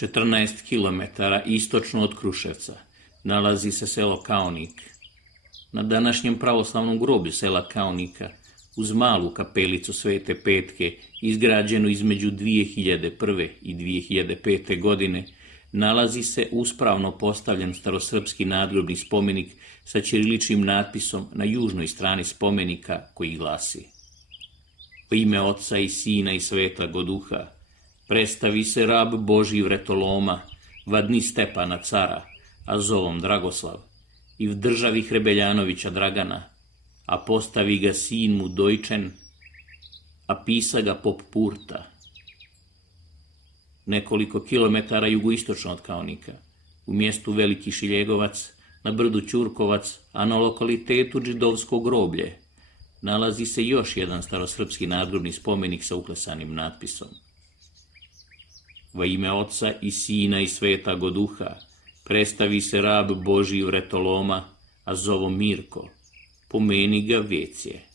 14 kilometara istočno od Kruševca nalazi se selo Kaonik. Na današnjem pravoslavnom groblju sela Kaonika, uz malu kapelicu Svete Petke, izgrađenu između 2001. i 2005. godine, nalazi se uspravno postavljen starosrpski nadgrobni spomenik sa ćiriličnim natpisom na južnoj strani spomenika koji glasi: U ime Oca i Sina i Svetoga Duha, predstavi se rab Božji vretoloma, vadni Stepana cara, a zovom Dragoslav, i v državi Hrebeljanovića Dragana, a postavi ga sin mu Dojčen, a pisa ga pop Purta. Nekoliko kilometara jugoistočno od Kaonika, u mjestu Veliki Šiljegovac, na brdu Ćurkovac, a na lokalitetu Đidovsko groblje, nalazi se još jedan starosrpski nadgrobni spomenik sa uklesanim natpisom: Va ime Oca i Sina i Svetoga Duha, predstavi se rab Božji vretoloma, a zovom Mirko, pomeni ga Vece.